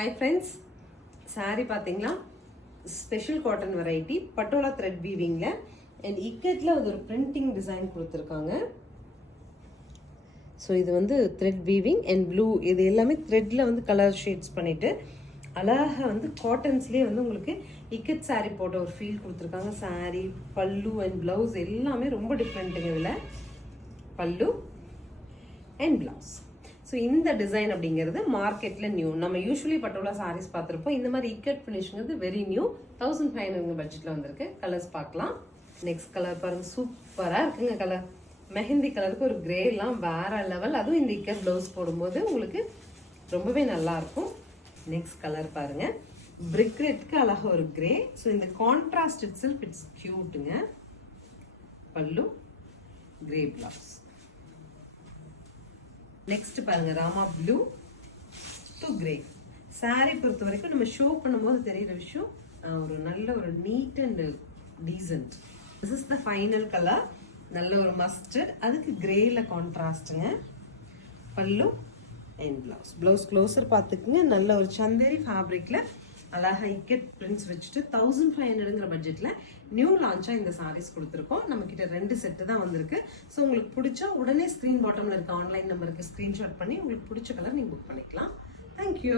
Hi friends, sari பார்த்தீங்களா? Special cotton variety Patola thread வீவிங்கில் and இக்கெட்டில் அது ஒரு பிரிண்டிங் டிசைன் கொடுத்துருக்காங்க. ஸோ இது வந்து த்ரெட் வீவிங் அண்ட் ப்ளூ, இது எல்லாமே த்ரெட்டில் வந்து கலர் ஷேட்ஸ் பண்ணிவிட்டு அழகாக வந்து காட்டன்ஸ்லேயே வந்து உங்களுக்கு இக்கெட் சாரீ போட்ட ஒரு ஃபீல் கொடுத்துருக்காங்க. சாரீ, பல்லு அண்ட் ப்ளவுஸ் எல்லாமே ரொம்ப டிஃப்ரெண்ட்டுங்க. இதில் பல்லு அண்ட் ப்ளவுஸ். ஸோ இந்த டிசைன் அப்படிங்கிறது மார்க்கெட்டில் நியூ. நம்ம யூஸ்வலி பட்டோலா சாரீஸ் பார்த்துருப்போம். இந்த மாதிரி இக்கட் ஃபினிஷ்ங்கிறது வெரி நியூ. 1500 பட்ஜெட்டில் வந்திருக்கு. கலர்ஸ் பார்க்கலாம். நெக்ஸ்ட் கலர் பாருங்க, சூப்பராக இருக்குங்க கலர். மெஹந்தி கலருக்கு ஒரு கிரேலாம் வேற லெவல். அதுவும் இந்த இக்கட் ப்ளவுஸ் போடும்போது உங்களுக்கு ரொம்பவே நல்லா இருக்கும். நெக்ஸ்ட் கலர் பாருங்க, பிரிக் ரெட்க்கு அழகா ஒரு கிரே. ஸோ இந்த கான்ட்ராஸ்ட் இட் செல்ஃப் இட்ஸ் கியூட்டுங்க. பல்லு, கிரே பிளவுஸ். நெக்ஸ்ட் பாருங்க, Rama blue to grey. Sorry பொறுத்த வரைக்கும் நம்ம ஷோ பண்ணும்போது தெரியுற விஷயம், ஒரு நல்ல ஒரு neat and decent. This is the final colour. நல்ல ஒரு மஸ்டர்ட், அதுக்கு கிரேல கான்ட்ராஸ்ட்டுங்க. பல்லு அண்ட் பிளவுஸ். பிளவுஸ் க்ளோசர் பார்த்துக்குங்க. நல்ல ஒரு சந்தேரி ஃபேப்ரிக்ல அழகா இக்கெட் பிரிண்ட்ஸ் வச்சுட்டு 1500ங்கிற பட்ஜெட்ல நியூ லான்ச்சா இந்த சாரீஸ் கொடுத்துருக்கோம். நம்ம கிட்ட 2 செட்டு தான் வந்திருக்கு. ஸோ உங்களுக்கு பிடிச்சா உடனே ஸ்க்ரீன் பாட்டம்ல இருக்க ஆன்லைன் நம்பருக்கு ஸ்க்ரீன்ஷாட் பண்ணி உங்களுக்கு பிடிச்ச கலர் நீங்க புக் பண்ணிக்கலாம். தேங்க்யூ.